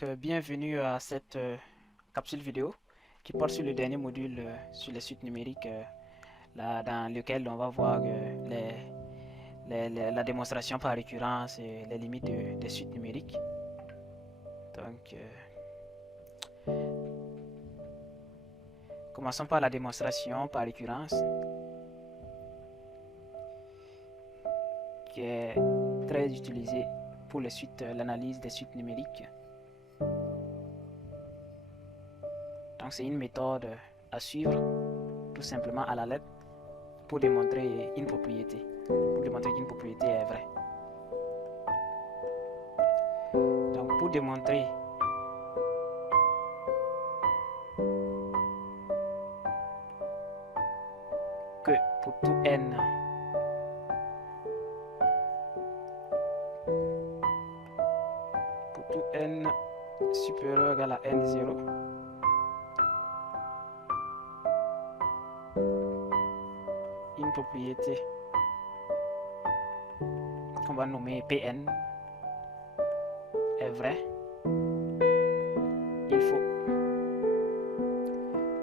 Bienvenue à cette capsule vidéo qui porte sur le dernier module sur les suites numériques dans lequel on va voir la démonstration par récurrence et les limites des suites numériques. Donc, commençons par la démonstration par récurrence qui est très utilisée pour les suites, l'analyse des suites numériques. Donc c'est une méthode à suivre tout simplement à la lettre pour démontrer une propriété, pour démontrer qu'une propriété est vraie. Donc pour démontrer que pour tout n supérieur égal à n0, une propriété qu'on va nommer Pn est vraie, il faut,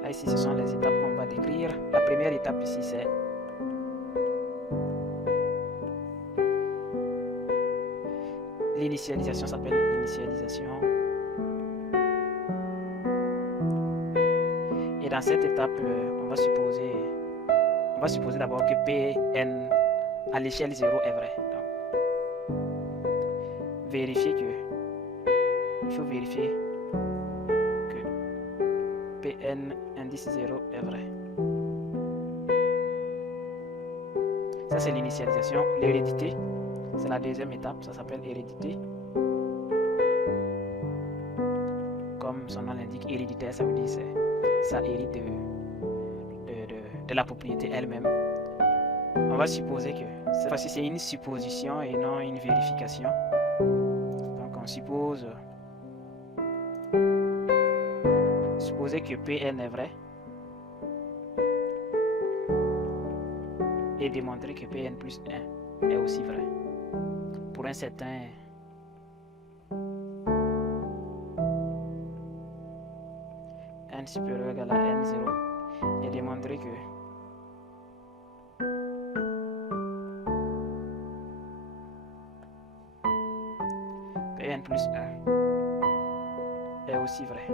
là ici ce sont les étapes qu'on va décrire. La première étape ici c'est l'initialisation, s'appelle initialisation. Et dans cette étape, on va supposer d'abord que Pn à l'échelle 0 est vrai. Donc, il faut vérifier que Pn indice 0 est vrai. Ça c'est l'initialisation. L'hérédité, c'est la deuxième étape, ça s'appelle hérédité. Comme son nom l'indique, héréditaire, ça veut dire ça hérite de la propriété elle-même. On va supposer que cette fois-ci c'est une supposition et non une vérification. Donc on supposer que Pn est vrai et démontrer que Pn plus 1 est aussi vrai pour un certain n supérieur égal à n0 et démontrer que Pn plus 1 est aussi vrai.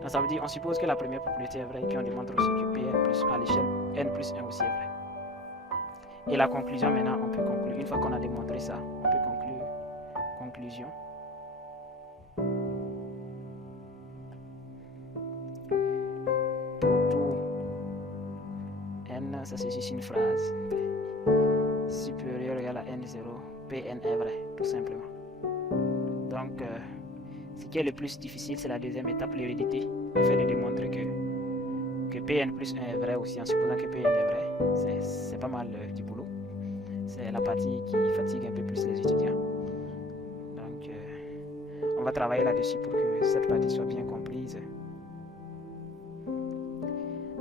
Donc ça veut dire on suppose que la première propriété est vraie et puis on démontre aussi que Pn plus à l'échelle n plus 1 aussi est vrai. Et la conclusion maintenant, on peut conclure, une fois qu'on a démontré ça, on peut conclure, conclusion. Pour tout n, ça c'est juste une phrase, supérieur égal à n0, Pn est vrai, tout simplement. Donc, ce qui est le plus difficile, c'est la deuxième étape, l'hérédité, le fait de démontrer que Pn plus 1 est vrai aussi, en supposant que Pn est vrai. C'est pas mal du boulot. C'est la partie qui fatigue un peu plus les étudiants. Donc, on va travailler là-dessus pour que cette partie soit bien comprise.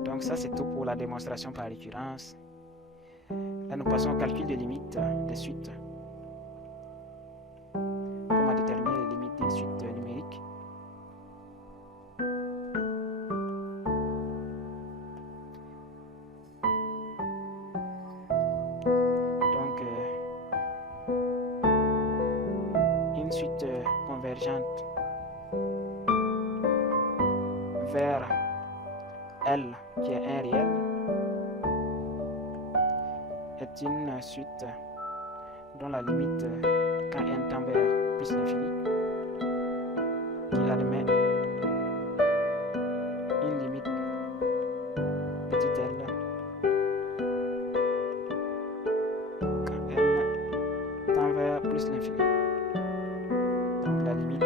Donc ça, c'est tout pour la démonstration par récurrence. Là, nous passons au calcul des limites des suites. Comment déterminer les limites d'une suite numérique. Donc, une suite convergente vers L qui est un réel est une suite dont la limite quand n tend vers plus l'infini qui admet une limite petit l quand n tend vers plus l'infini. Donc la limite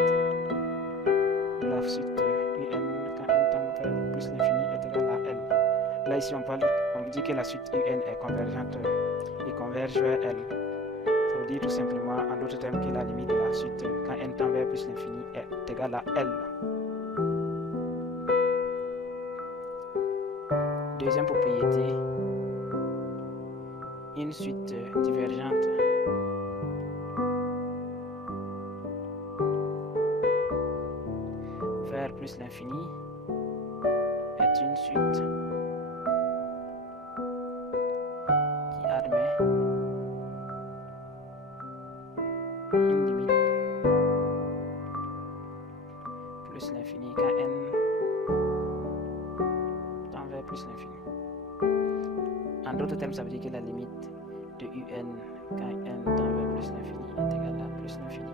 de la suite un quand n tend vers plus l'infini est égale à l. Là ici on dit que la suite un est convergente et converge vers l. Ça veut dire tout simplement en d'autres termes que la limite de la suite quand n tend vers plus l'infini est égale à l. Deuxième propriété, une suite divergente plus l'infini est une suite qui admet une limite plus l'infini quand n tend vers plus l'infini. En d'autres termes, ça veut dire que la limite de un quand n tend vers plus l'infini est égale à plus l'infini.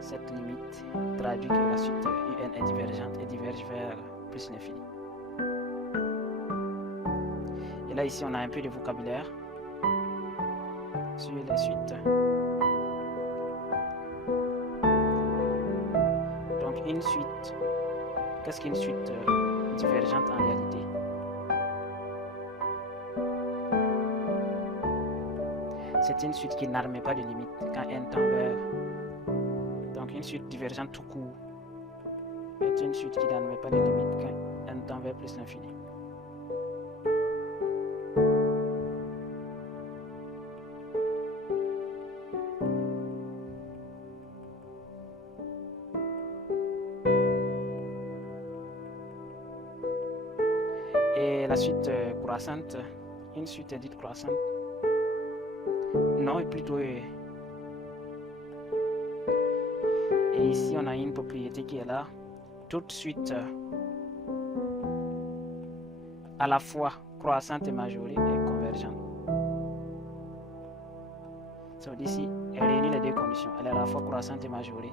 Cette limite traduit que la suite un est divergente et diverge vers plus l'infini. Et là, ici, on a un peu de vocabulaire sur les suites. Donc, une suite, qu'est-ce qu'une suite divergente en réalité? C'est une suite qui n'admet pas de limite quand n tend vers. Donc, une suite divergente tout court est une suite qui n'admet pas de limite quand n tend vers plus l'infini. Et la suite croissante, une suite est dite croissante. Non, et plutôt. Et ici, on a une propriété qui est là. Toute suite à la fois croissante et majorée est convergente. Ça veut dire ici, elle réunit les deux conditions. Elle est à la fois croissante et majorée.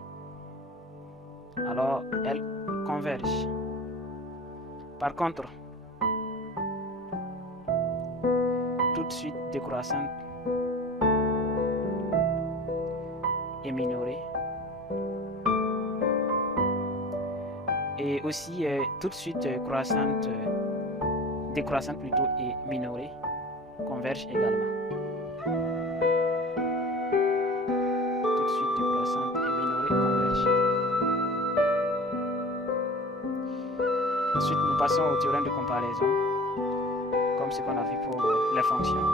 Alors, elle converge. Par contre, toute suite décroissante est minorée. Et aussi, toute suite décroissante plutôt et minorée converge également. Toute suite décroissante et minorée converge. Ensuite, nous passons au théorème de comparaison, comme ce qu'on a vu pour les fonctions.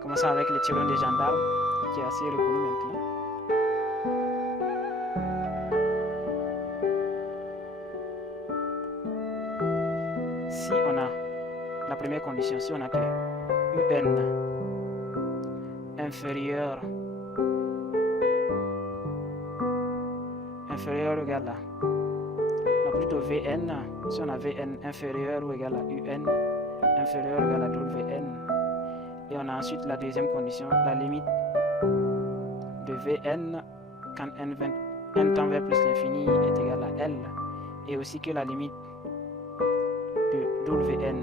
Commençons avec le théorème des gendarmes, qui est assez reconnu maintenant. Si on a la première condition, si on a que un inférieur ou égal à, non, plutôt Vn, si on a Vn inférieur ou égal à un inférieur ou égal à Vn, et on a ensuite la deuxième condition, la limite de Vn quand n tend vers plus l'infini est égal à L, et aussi que la limite de Wn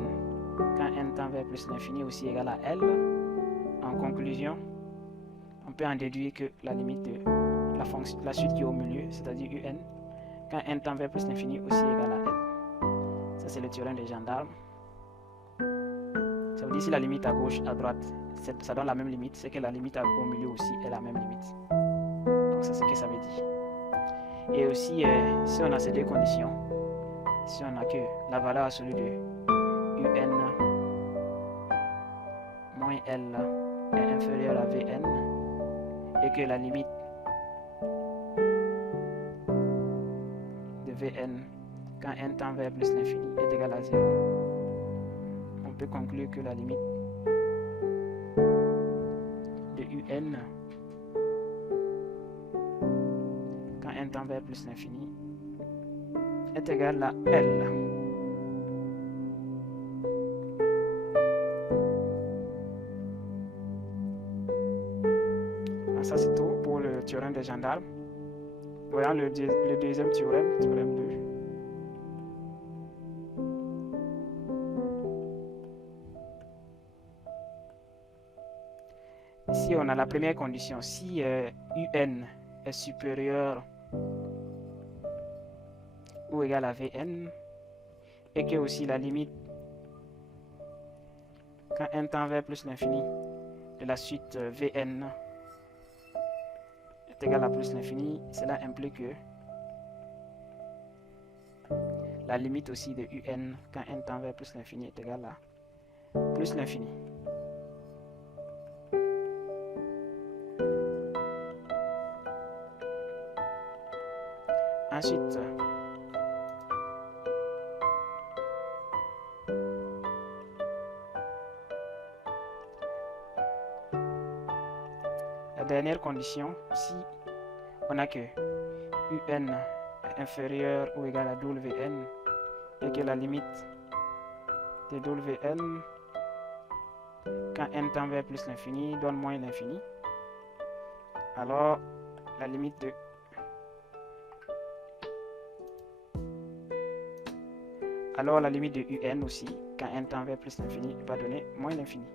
quand n tend vers plus l'infini aussi égale à L. En conclusion, on peut en déduire que la limite de la suite qui est au milieu, c'est-à-dire un, quand n tend vers plus l'infini aussi égale à L. Ça, c'est le théorème des gendarmes. Ça veut dire si la limite à gauche, à droite, ça donne la même limite, c'est que la limite au milieu aussi est la même limite. Donc ça, c'est ce que ça veut dire. Et aussi, si on a ces deux conditions, si on a que la valeur absolue de un moins L est inférieure à Vn, et que la limite de Vn quand n tend vers plus l'infini est égale à 0, on peut conclure que la limite de un quand n tend vers plus l'infini est égale à L. Ça, c'est tout pour le théorème des gendarmes. Voyons le deuxième théorème, théorème 2. Ici, on a la première condition. Si un est supérieur ou égal à Vn, et que aussi la limite quand n tend vers plus l'infini de la suite Vn est égal à plus l'infini, cela implique que la limite aussi de un quand n tend vers plus l'infini est égale à plus l'infini. Ensuite, la dernière condition, si on a que un est inférieur ou égal à wn et que la limite de wn quand n tend vers plus l'infini donne moins l'infini, alors la limite de un aussi, quand n tend vers plus l'infini, va donner moins l'infini.